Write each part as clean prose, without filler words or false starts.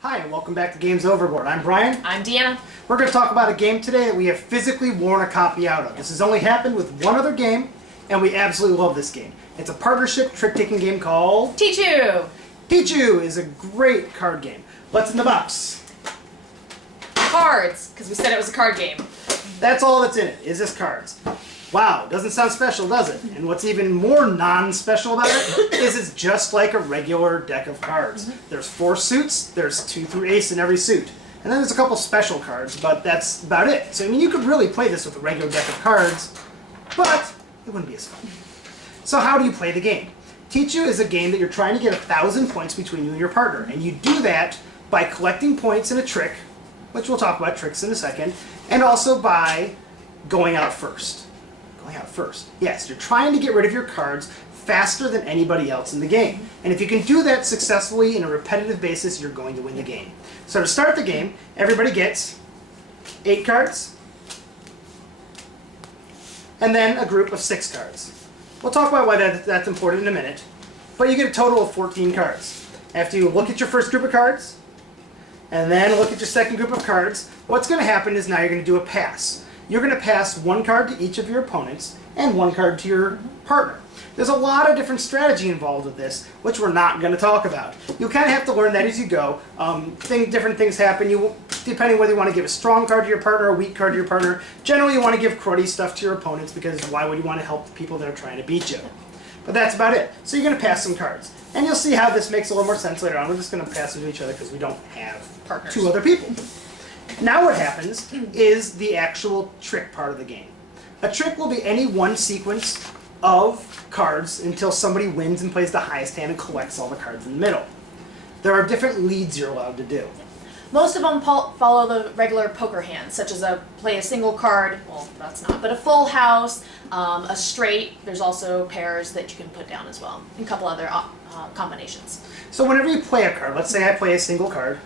Hi, and welcome back to Games Overboard. I'm Brian. I'm Deanna. We're going to talk about a game today that we have physically worn a copy out of. This has only happened with one other game, and we absolutely love this game. It's a partnership trick-taking game called... Tichu! Tichu is a great card game. What's in the box? Cards, because we said it was a card game. That's all that's in it, is just cards. Wow, doesn't sound special, does it? And what's even more non-special about it is it's just like a regular deck of cards. There's 4 suits, there's 2 through ace in every suit. And then there's a couple special cards, but that's about it. So, I mean, you could really play this with a regular deck of cards, but it wouldn't be as fun. So how do you play the game? Tichu is a game that you're trying to get 1,000 points between you and your partner. And you do that by collecting points in a trick, which we'll talk about tricks in a second, and also by going out first. Yes, you're trying to get rid of your cards faster than anybody else in the game. And if you can do that successfully in a repetitive basis, you're going to win the game. So to start the game, everybody gets 8 cards, and then a group of 6 cards. We'll talk about why that's important in a minute, but you get a total of 14 cards. After you look at your first group of cards, and then look at your second group of cards, what's going to happen is now you're going to do a pass. You're going to pass 1 card to each of your opponents and 1 card to your partner. There's a lot of different strategy involved with this, which we're not going to talk about. You'll kind of have to learn that as you go. Different things happen. Depending whether you want to give a strong card to your partner or a weak card to your partner. Generally, you want to give cruddy stuff to your opponents because why would you want to help the people that are trying to beat you? But that's about it. So you're going to pass some cards. And you'll see how this makes a little more sense later on. We're just going to pass them to each other because we don't have Partners. 2 other people. Now what happens is the actual trick part of the game. A trick will be any one sequence of cards until somebody wins and plays the highest hand and collects all the cards in the middle. There are different leads you're allowed to do. Most of them follow the regular poker hands, such as play a single card, well, that's not, but a full house, a straight. There's also pairs that you can put down as well, and a couple other combinations. So whenever you play a card, let's say I play a single card,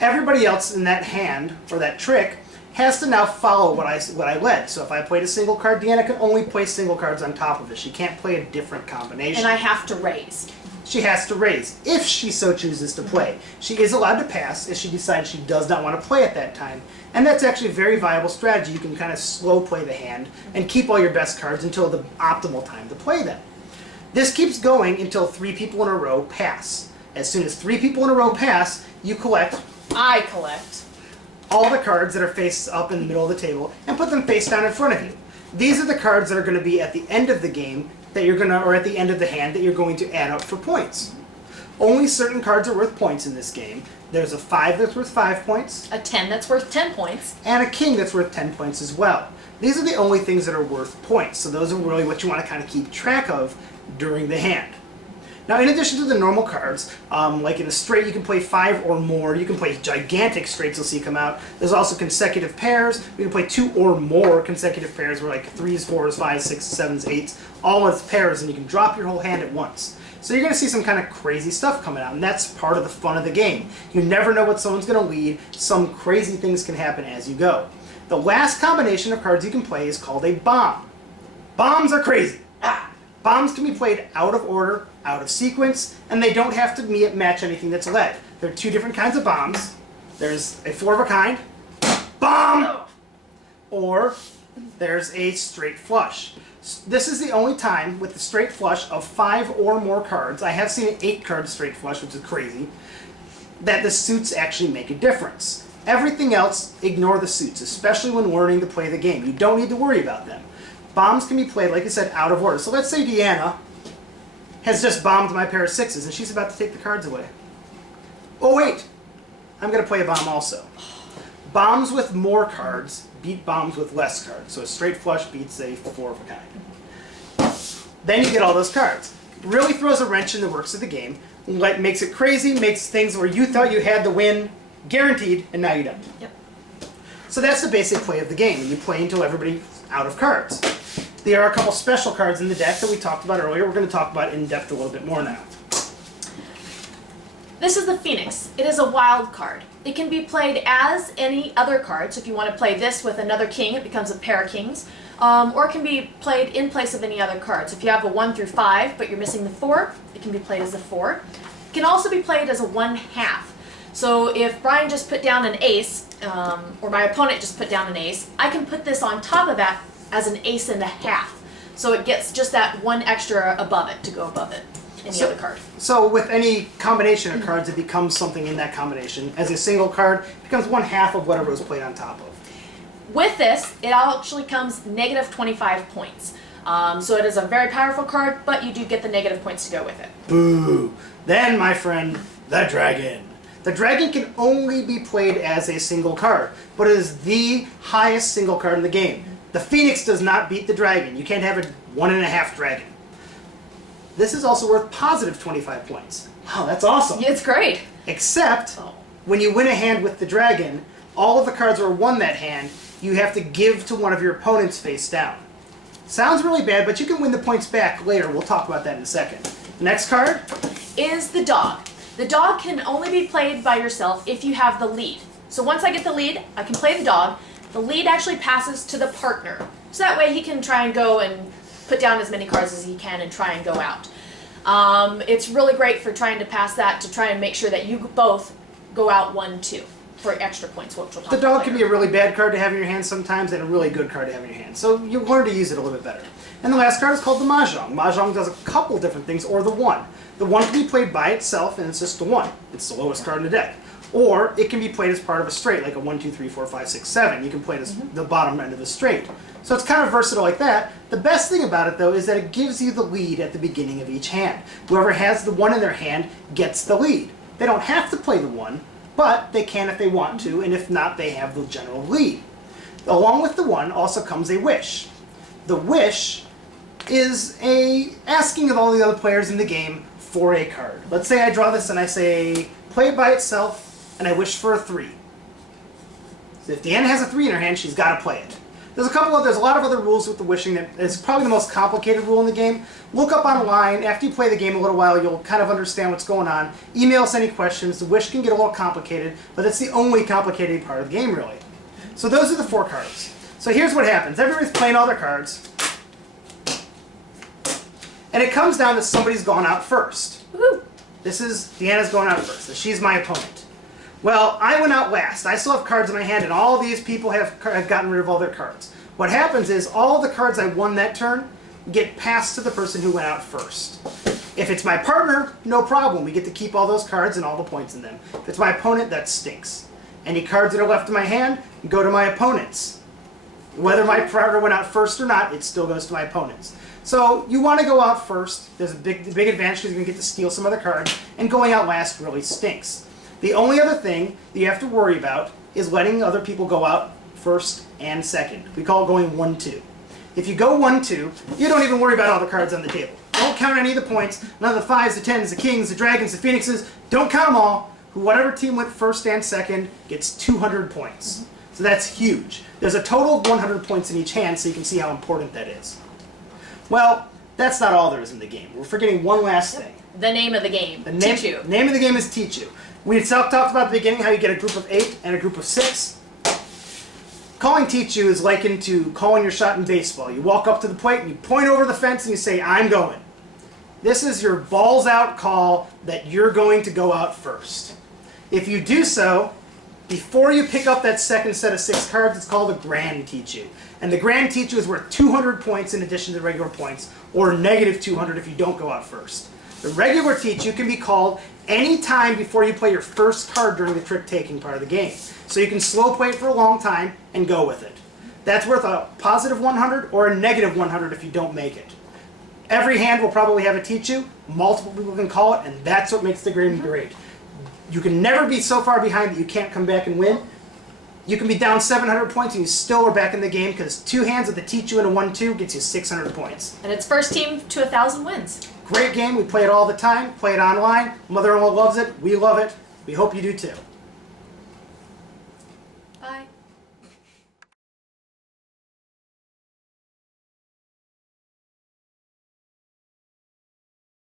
everybody else in that hand, or that trick, has to now follow what I led. So if I played a single card, Deanna can only play single cards on top of it. She can't play a different combination. And I have to raise. She has to raise, if she so chooses to play. She is allowed to pass if she decides she does not want to play at that time. And that's actually a very viable strategy. You can kind of slow play the hand and keep all your best cards until the optimal time to play them. This keeps going until 3 people in a row pass. As soon as 3 people in a row pass, you collect... I collect all the cards that are face up in the middle of the table and put them face down in front of you. These are the cards that are going to be at the end of the game that you're going to, or at the end of the hand that you're going to add up for points. Only certain cards are worth points in this game. There's a 5 that's worth 5 points. a 10 that's worth 10 points. And a king that's worth 10 points as well. These are the only things that are worth points. So those are really what you want to kind of keep track of during the hand. Now, in addition to the normal cards, like in a straight, you can play 5 or more. You can play gigantic straights you'll see come out. There's also consecutive pairs. You can play 2 or more consecutive pairs, where like 3s, 4s, 5s, 6s, 7s, 8s, all as pairs, and you can drop your whole hand at once. So you're going to see some kind of crazy stuff coming out, and that's part of the fun of the game. You never know what someone's going to lead. Some crazy things can happen as you go. The last combination of cards you can play is called a bomb. Bombs are crazy. Bombs can be played out of order, out of sequence, and they don't have to match anything that's led. There are 2 different kinds of bombs. There's a 4 of a kind, bomb, or there's a straight flush. This is the only time with the straight flush of 5 or more cards, I have seen an 8-card straight flush, which is crazy, that the suits actually make a difference. Everything else, ignore the suits, especially when learning to play the game. You don't need to worry about them. Bombs can be played, like I said, out of order. So let's say Deanna has just bombed my pair of 6s, and she's about to take the cards away. Oh wait, I'm going to play a bomb also. Bombs with more cards beat bombs with less cards. So a straight flush beats a 4 of a kind. Then you get all those cards. Really throws a wrench in the works of the game. Makes it crazy, makes things where you thought you had the win guaranteed, and now you don't. Yep. So that's the basic play of the game, and you play until everybody's out of cards. There are a couple special cards in the deck that we talked about earlier. We're going to talk about in depth a little bit more now. This is the Phoenix. It is a wild card. It can be played as any other card. So if you want to play this with another king, it becomes a pair of kings. Or it can be played in place of any other card. So if you have a 1 through 5, but you're missing the 4, it can be played as a 4. It can also be played as a 1/2. So if Brian just put down an ace, or my opponent just put down an ace, I can put this on top of that as an ace and a half. So it gets just that one extra above it to go above it in the other card. So with any combination of cards, it becomes something in that combination. As a single card, it becomes 1/2 of whatever was played on top of. With this, it actually comes negative 25 points. So it is a very powerful card, but you do get the negative points to go with it. Boo! Then, my friend, the dragon. The dragon can only be played as a single card, but it is the highest single card in the game. The phoenix does not beat the dragon. You can't have a 1.5 dragon. This is also worth positive 25 points. Wow, that's awesome. It's great. Except, when you win a hand with the dragon, all of the cards that were won that hand, you have to give to one of your opponents face down. Sounds really bad, but you can win the points back later. We'll talk about that in a second. Next card is the dog. The dog can only be played by yourself if you have the lead. So once I get the lead, I can play the dog. The lead actually passes to the partner. So that way he can try and go and put down as many cards as he can and try and go out. It's really great for trying to pass that to try and make sure that you both go out 1-2 for extra points, which we'll talk The about dog can be a really bad card to have in your hand sometimes and a really good card to have in your hand. So you learn to use it a little bit better. And the last card is called the Mahjong. Mahjong does a couple different things, or the 1. The 1 can be played by itself, and it's just the 1. It's the lowest card in the deck. Or it can be played as part of a straight, like a 1, 2, 3, 4, 5, 6, 7. You can play it as the bottom end of the straight. So it's kind of versatile like that. The best thing about it, though, is that it gives you the lead at the beginning of each hand. Whoever has the 1 in their hand gets the lead. They don't have to play the 1, but they can if they want to, and if not, they have the general lead. Along with the 1 also comes a wish. The wish is asking of all the other players in the game for a card. Let's say I draw this and I say, play it by itself, and I wish for a 3. So if Deanna has a 3 in her hand, she's got to play it. There's a lot of other rules with the wishing that is probably the most complicated rule in the game. Look up online. After you play the game a little while, you'll kind of understand what's going on. Email us any questions. The wish can get a little complicated, but it's the only complicated part of the game, really. So those are the 4 cards. So here's what happens. Everybody's playing all their cards. And it comes down to somebody's gone out first. Woo-hoo. Deanna's going out first, so she's my opponent. Well, I went out last. I still have cards in my hand, and all these people have gotten rid of all their cards. What happens is all the cards I won that turn get passed to the person who went out first. If it's my partner, no problem. We get to keep all those cards and all the points in them. If it's my opponent, that stinks. Any cards that are left in my hand go to my opponents. Whether my partner went out first or not, it still goes to my opponents. So you want to go out first. There's a big advantage because you're going to get to steal some other cards, and going out last really stinks. The only other thing that you have to worry about is letting other people go out first and second. We call it going 1-2. If you go 1-2, you don't even worry about all the cards on the table. Don't count any of the points. None of the 5s, the 10s, the kings, the dragons, the phoenixes. Don't count them all. Whatever team went first and second gets 200 points. So that's huge. There's a total of 100 points in each hand, so you can see how important that is. Well, that's not all there is in the game. We're forgetting one last thing. The name of the game, Tichu. Name of the game is Tichu. We talked about at the beginning how you get a group of 8 and a group of 6. Calling Tichu is likened to calling your shot in baseball. You walk up to the plate and you point over the fence and you say, I'm going. This is your balls out call that you're going to go out first. If you do so, before you pick up that second set of 6 cards, it's called a Grand Tichu. And the Grand Tichu is worth 200 points in addition to regular points, or negative 200 if you don't go out first. The regular Tichu can be called any time before you play your first card during the trick-taking part of the game. So you can slow play it for a long time and go with it. That's worth a positive 100 or a negative 100 if you don't make it. Every hand will probably have a Tichu, multiple people can call it, and that's what makes the game great. You can never be so far behind that you can't come back and win. You can be down 700 points and you still are back in the game because 2 hands with a Tichu and a 1-2 gets you 600 points. And it's first team to 1,000 wins. Great game. We play it all the time. Play it online. Mother-in-law loves it. We love it. We hope you do too.